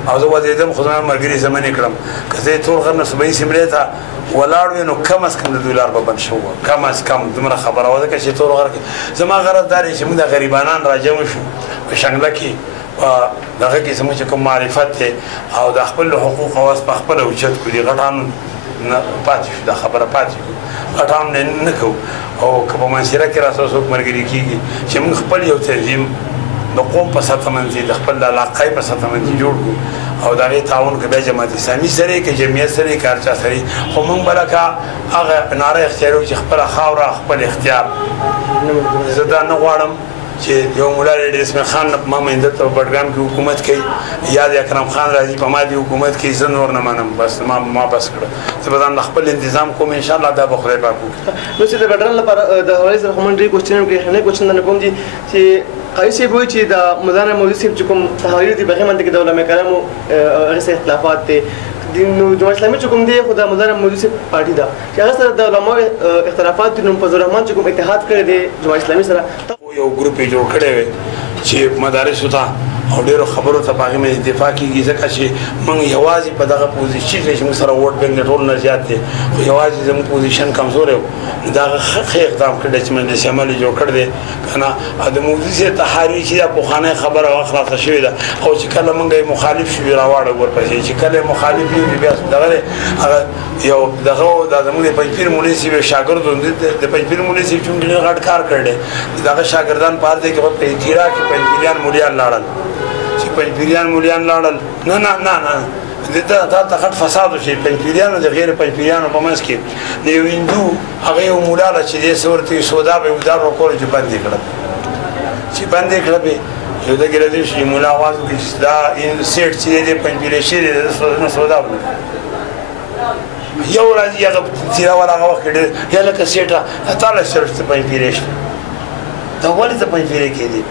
او زه ودرېدم خو زما ملګري زمانې کړم که زه تور غر نه صوبایي سیملې ته ولاړ وې نو کم از کم د دوی لار به بند شو کم از کم دومره خبره وه ځکه چې تور غر کې زما غرض دا دی چې موږ د غریبانان راجمع شو په شنګله کې دغه کې زموږ چې کوم معرفت دی او د خپل حقوق اواز په خپله اوچت کړو دي غټان نه پاتې شو دا خبره پاتې کړو غټان نه کوو او که په منصیره کې را سره څوک ملګري کېږي چې موږ خپل یو تنظیم د قوم په سطح باندې د خپل علاقې په سطح باندې جوړ کړو او د هغې تعاون که بیا جماعت اسلامي سره یې که جمعیت سره یې که هر چا سره یې خو موږ به لکه هغه ناره اختیاروو چې خپله خاوره خپل اختیار زه دا نه غواړم چې یو مولا ډېر اسماعیل خان ما مهندر ته په بډګرام کې حکومت کوي یا د اکرم خان راځي په ما دې حکومت کوي زه نور نه منم بس ما بس کړه زه به ځان خپل انتظام کوم انشاءالله دا به خدای پاک وکړي نو چې د بډګرام لپاره د حوالې سره خو موږ ډېر کوششونه وکړي نه کوشش نه کوم چې قایي صاحب وایي چې د مولانا مودودي صاحب چې کوم تحریر دي په هغې باندې کې د علما کرامو هغې سره اختلافات دی نو جماعت اسلامي چې کوم دی خو د مولانا مودودي صاحب پارټي ده چې هغه سره د علماو اختلافات دي نو فضل الرحمن چې کوم اتحاد کړی دی جماعت اسلامي سره یو ګروپ یې جوړ کړی وی چې مدارسو ته او ډېرو خبرو ته په هغې باندې دفاع کېږي ځکه چې موږ یوازې په دغه پوزیشن کې چې موږ سره ووټ بینک د ټولو نه زیات دی خو یوازې زموږ پوزیشن کمزوری و نو د هغه ښه اقدام کړی چې مجلس عمل یې جوړ کړی دی که نه او د مودودي صاحب تحریر چې دا پخوانۍ خبره وه خلاصه شوې ده او چې کله موږ یې مخالف شو راواړه ورپسې چې کله یې مخالف یو بیا دغه دی هغه یو دغه دا زموږ د پنجپیر مولوي صاحب یو شاګرد و د پنجپیر مولوي صاحب چې ډېر غټ کار کړی د هغه شاګردان په هر ځای کې په اعتراع کې پنجپیریان مولیان لاړل چې پنجپیریان مولیان لاړل نه دا غټ فساد وشي پنجپیریانو د غیر پنجپیریانو په منځ کې د یو هندو هغه یو مولا له چې دې څه ورته سودا به یې ودار ورکول چې بند یې کړه چې بند یې کړه یو د ګرځي چې مولا आवाज وکړي چې دا سیټ چې دې پنجپیری شي د سودا یو ورځ هغه تیرا ولا هغه وخت ډېر یا لکه سیټه تعالی سره پنجپیری شته دا ولې د پنجپیری کې دي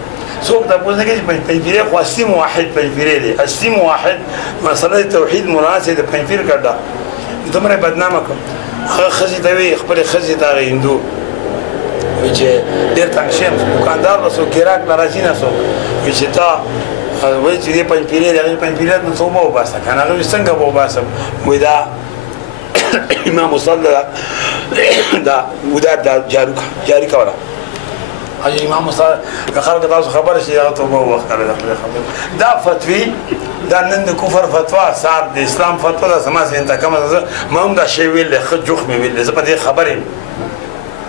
څوک دا پوښتنه کوي چې پنجپیری خو اصلي موحد پنجپیری دی اصلي موحد مسله توحید مولانا چې د پنجپیر کړه دومره بدنامه کړ هغه ښځې ته وایي خپلې ښځې ته هغه هندو وایي چې ډېر تنګ شیم دوکاندار به څوک ګراک نه راځي نه څوک وایي چې تا وایي چې دې پنجپیری دی هغې پنجپیریت نه توبه وباسه که نه هغه وایي څنګه به وباسم وایي دا امام مصلی دا وداد دا جاری کوله حاجی امام مصلی خلق تاسو خبره شي هغه توبه وکړه دا فتوی دا نن د کفر فتوا صاحب د اسلام فتوا ده زما ذهن ته کومه ما هم دا شی ویل ښه جوخ مې ویل زه په دې خبر یم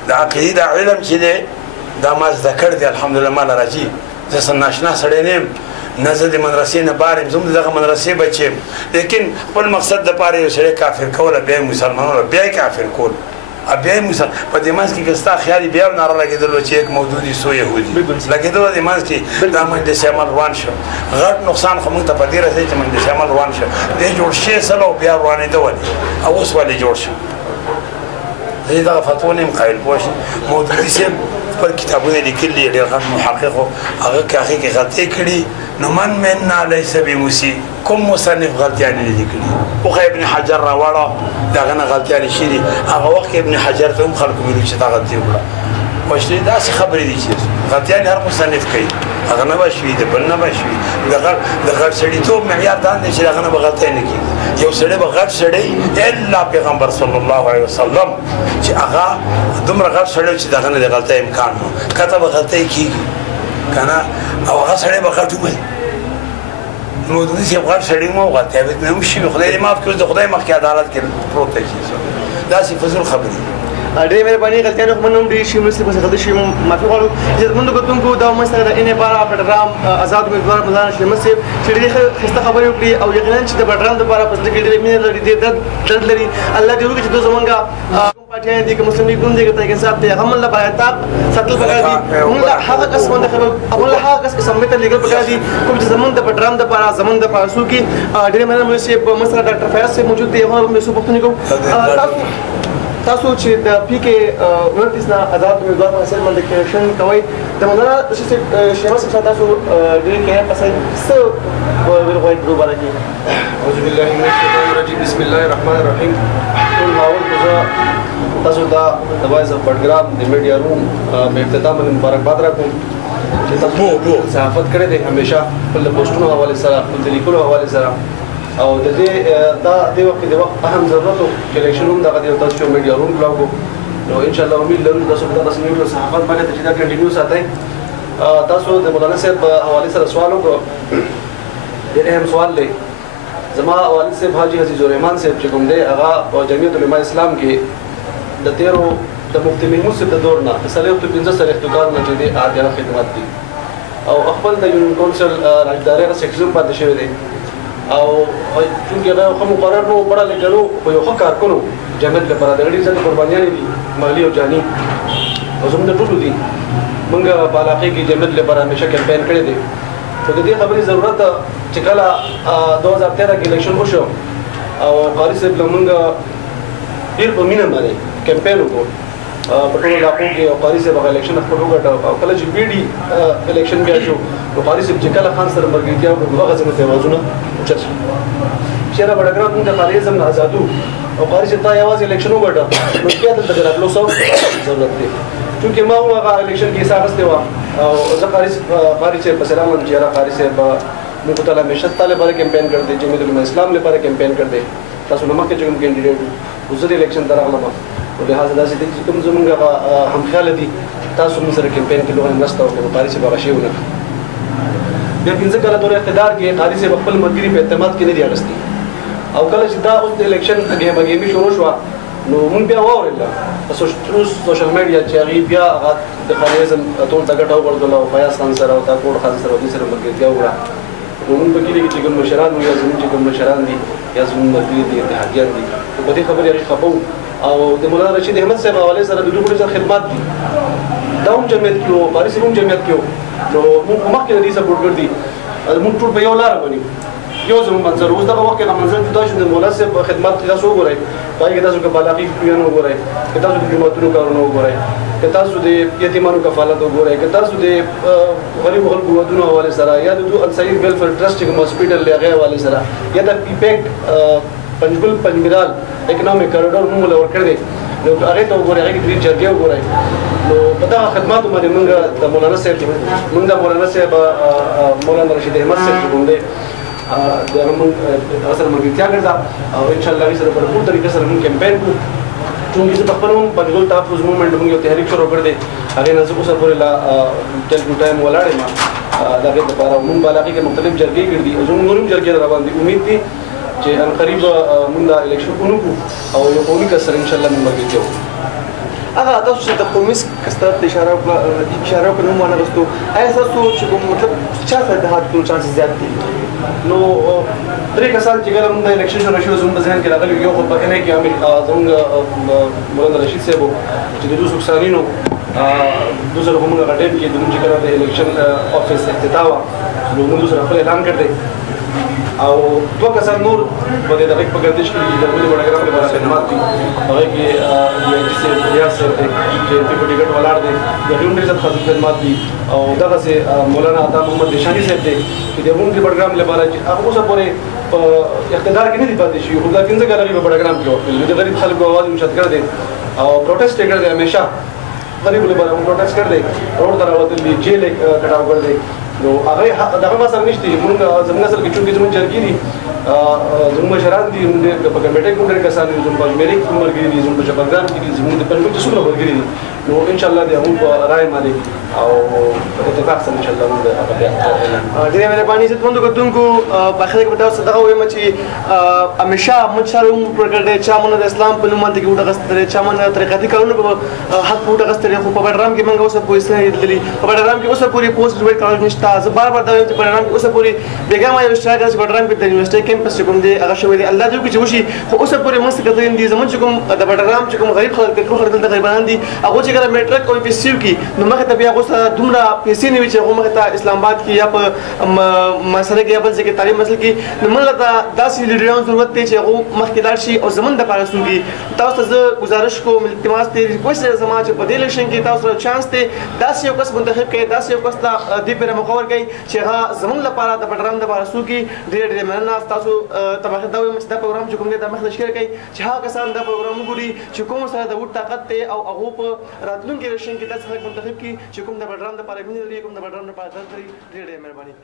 د عقیدې دا علم چې دی دا ما زده کړی دی الحمدلله ما له راځي زه څه ناشنا سړی نه یم نه زه د مدرسې نه بار یم زه هم د دغه مدرسې بچی یم لیکن خپل مقصد دپاره یو سړی کافر کوله بیا یې مسلمانوله بیا یې کافر کول بیا یې په دې منځ کې که ستا خیال یې بیا هم ناره لګېدل چې یک مودودي سو یهودي لګېدل دې منځ کې دا مجلس عمل روان شو غټ نقصان خو موږ ته په دې رسېږي چې مجلس عمل روان شو دې جوړ شي سله او بیا روانېده ولې او اوس ولې جوړ شو زه دغه فتوا نه یم قایل پوه شي مودودي صاحب خپل کتابونه لیکلي ډېر غټ محقق و هغه که هغې کې غلطۍ کړي نو من منا لیس بمسیء کوم مصنف غلطیانې نه دي کړي پوخه ابن حجر راوړه د هغه نه غلطیانې شوي دي هغه وخت کې ابن حجر ته هم خلکو ویلي چې تا غلطي وکړه پوه داسې خبرې دي چې غلطیانې هر مصنف کوي هغه نه به شوي د بل نه به شوي د غټ سړیتوب معیار دا دی چې هغه نه به غلطۍ نه کېږي یو سړی به غټ سړی الا پیغمبر صلی الله علیه وسلم چې هغه دومره غټ سړی چې د هغه نه د غلطۍ امکان نو کته به غلطۍ کېږي که نه او هغه سړی به غټ ومني مودودي صاحب غټ سړی مو غلطۍ به نه هم شوي خدای دې معاف کړي اوس د خدای مخکې عدالت کې پروت دی داسې فضول خبرې ډېرې مهرباني غلطیانې خو موږ هم ډېرې شوي مرستې پسې غلطۍ شوي معافي غواړو عزتمندو کتونکو دا هم سره د ان باره بډګرام آزاد امیدوار مولانا شریمت صاحب چې ډېرې ښایسته خبرې وکړي او یقینا چې د بډګرام دپاره په زړه کې ډېرې مینه لري ډېر درد لري الله دې وکړي چې دوی زمونږ کوم پارټیان دي که مسلم لیګ ګوند دی که تحریک انصاف دی هغه موږ له بااعتاب ساتل پکار دي موږ له هغه کس باندې موږ له هغه کس اسمبلۍ ته لېږل پکار دي کوم چې زمونږ د بډګرام دپاره زمونږ دپاره څوکي ډېرې مننه مولوي صاحب موږ سره ډاکټر فیاض صاحب موجود دی هغه هم څو پوښتنې کوو تاسو چې د پی کې 29 نه آزاد امیدوار په حیثیت باندې کلیکشن کوئ د مولانا شریمت صاحب تاسو ډېرې کلیان پسې څه ویل غواړئ په دې باره کې اعوذ بالله من الشیطان الرجیم بسم الله الرحمن الرحیم. ټول ماحول ته تاسو ته د وایس اف پډګرام د میډیا روم په افتتاح باندې مبارکباد راکوم چې تاسو صحافت کړې ده همیشه خپل پوسټونو حواله سره خپل لیکلو حواله سره او د دې دا د وخت اهم ضرورت چې الیکشن هم دغه د تاسو میډیا روم بلاګو نو ان شاء الله امید لرم تاسو د تاسو میډیا صحافت باندې چې دا کنټینیو ساتئ. تاسو د مولانا صاحب حواله سره سوال وکړو. ډېر اهم سوال دی. زما والد صاحب حاجی عزیز الرحمن صاحب چې کوم دی هغه په جمعیت علماء اسلام کې د تیرو د مفتی محمود صاحب د دور نه صلیح 15 سره احتکار نه چې دی اعلیٰ خدمات دي او خپل د یونین کونسل راجداري غا سیکشن پاتې شوی دی او چونکې هغه خو مقرر نو پړه لیکلو خو یو ښه کارکونو جمعیت لپاره د غړي ځکه قربانیانې دي مالی او جاني او زموږ د ټولو دي موږ په علاقې کې جمعیت لپاره همیشه کمپین کړی دی. خو د دې خبرې ضرورت ده چې کله 2013 کې الیکشن وشو او قاري صاحب له موږ ډېر په مینه باندې کمپین وکړو په ټولو علاقو کې او قاري صاحب هغه الیکشن خپل وګټه او کله چې بیډي الیکشن بیا شو نو قاري صاحب چې کله خان سره ملګرتیا وکړو هغه ځینې توازونه اوچت شو. چېرې بډګرام موږ د قاریزم نه آزادو او قاري صاحب ته یوازې الیکشن وګټه نو بیا دلته د راتلو ضرورت دی چونکې ما هم هغه الیکشن کې حصه اخیستې وه او زه قاري صاحب په سلام وایم چې یاره قاري صاحب موږ ته همیشه ستا لپاره کمپین کړی دی جمعیت علماء اسلام لپاره کمپین کړی دی تاسو نه مخکې چې کوم کینډیډیټ وو زه د الیکشن ته راغلم نو لهذا داسې دی چې کوم زموږ هغه همخیاله دي تاسو موږ سره کمپین کې لوغه مرسته وکړو قاري صاحب هغه شی ونه کړ. بیا 15 کاله دور اقتدار کې قاري صاحب خپل ملګري په اعتماد کې نه دی اخیستی او کله چې دا اوس د الیکشن ګیمه شروع شوه نو موږ بیا واورېدل په سوشل میډیا چې هغې بیا هغه د خانیزم ټول ته ګټه وغورځوله او فیاض خان سره او تاکوړ خان سره او دې سره ملګرتیا وکړه نو موږ په کلي کې چې کوم مشران وو یا زموږ چې کوم مشران دي یا زموږ ملګري دي اتحادیان دي نو په دې خبرې هغې خفه وو او د مولانا رشید احمد صاحب حوالې سره د دوی ډېر خدمات دي دا هم جمعیت کې وو قاري صاحب هم جمعیت کې وو نو موږ په مخکې د دې سپورټ کړ دي موږ ټول په یو لاره باندې یو زموږ منظر اوس دغه وخت کې هغه منظر جدا شو د مولا صاحب خدمات تاسو وګورئ پای کې تاسو کې بالاقي پیانو وګورئ کې تاسو د جماعتونو کارونه وګورئ کې تاسو د یتیمانو کفالت وګورئ کې تاسو د غریب خلکو ودونو حواله سره یا د انصاري ویلفیر ټرست کوم هسپټل لغه حواله سره یا د پیپیک پنځمرال اکونومیک کریډور موږ لور کړی نو هغه ته وګورئ هغه کې جرګه وګورئ نو په دغه خدماتو باندې موږ د مولانا صاحب مولانا رشید احمد صاحب کوم دی د هغه سره ملګرتیا کړې او ان شاء الله هغې سره په ټول طریقې سره موږ کمپین کوو چونکې زه په خپله هم پنځګل تحفظ مومنټ موږ یو تحریک شروع کړی دی هغې نه زه اوسه پورې لا ټل ټو ټایم ولاړ یم د هغې دپاره موږ په علاقې کې مختلف جرګې کړي دي او زموږ نور هم جرګې روان دي امید دي چې عنقریب موږ دا الیکشن ونکړو او یو قومي کس سره انشاءالله موږ ملګرتیا وکړو. هغه تاسو چې د قومي کسر ته اشاره وکړه نوم ونه غوښتو ایا ستاسو چې کوم مطلب چا سره د حق کولو چانس زیات دي؟ نو درې کسان چې کله موږ د الیکشن شروع شو زموږ په ذهن کې راغلي یو خو په انای کې زموږ مولانا رشید صاحب چې د 200 کسانینو دوسر هم موږ غټیم کې د موږ چې کله د الیکشن افیس افتتاح نو موږ سره خپل اعلان کړی او دوه کسان نور په دې دغه په ګردش کې د ولې وړاندې لپاره خدمات دي هغه کې دی چې ریاض صاحب چې په ټیکټ ولاړ دي د ډیون ډیر خدمات دي او دغه سه مولانا عطا محمد نشانی صاحب دي چې د موږ پروګرام لپاره چې هغه اوسه پورې اقتدار کې نه دی پاتې شي خو دا 15 کاله په پروګرام کې د غریب خلکو आवाज اوچت کړ دي او پروټیسټ کړ دي همیشه غریب لپاره پروټیسټ کړ دي روډ ته راوتل دي جیل کټاو کړ دي نو هغه دغه ما سره نشته موږ زموږ اصل کې چونکې زموږ جرګې دي زموږ مشران دي په کمیټه کې موږ کسان دي زموږ پنځمري کې ملګري دي زموږ شپږ کې دي زموږ د پنځمري څخه ملګري دي نو ان شاء الله د هغه رائے باندې او په اتفاق سره ان شاء الله موږ هغه ډېر مهرباني عزتمندو کتونکو په اخر کې تاسو دغه وایم چې همیشه موږ سره موږ پرګړې چا مونږ د اسلام په نوم باندې کې وډه غستره چا مونږ طریقتي کارونه په حق وډه غستره خو په بډرام کې موږ اوسه پوښتنه دي په بډرام کې اوسه پوری پوسټ ورک کار نشته زه بار دا وایم چې بډرام کې اوسه پوری بیګا ما یو اشتراک راځي بډرام کې د یونیورسيټي کیمپس کوم دی هغه شوی دی الله دې چې وشي خو اوسه پوری موږ څه کوي دي زموږ کوم د بډرام چې کوم غریب خلک ټول خلک د غریبان دي هغه چې کله میټرک او پیسیو کې نو مخه ته بیا اوسه دومره پیسې نه وي چې هغه مخه ته اسلام آباد کې یا په مسله کې یا بل ځای کې تعلیم مسله کې نو موږ ته داسې لیډرانو ضرورت دی چې هغه مخکې لاړ شي او زمونږ دپاره څوکي تاسو ته زه گزارش کوم التماس دی ریکویسټ دی زما چې په دې الیکشن کې تاسو سره چانس دی داسې یو کس منتخب کړئ داسې یو کس ته دې پرې موقع ورکړئ چې هغه زموږ لپاره د پروګرام لپاره څوکي. ډېر ډېر مننه ستاسو ته به دا وایم چې دا پروګرام چې کوم دی دا مخ ته شیر کړئ چې هغه کسان دا پروګرام وګوري چې کوم سره د وټ طاقت دی او هغه په راتلونکي رشن کې داسې خلک منتخب کړي چې کوم د پروګرام لپاره مینه لري کوم د پروګرام لپاره درد لري. ډېر ډېر مهرباني.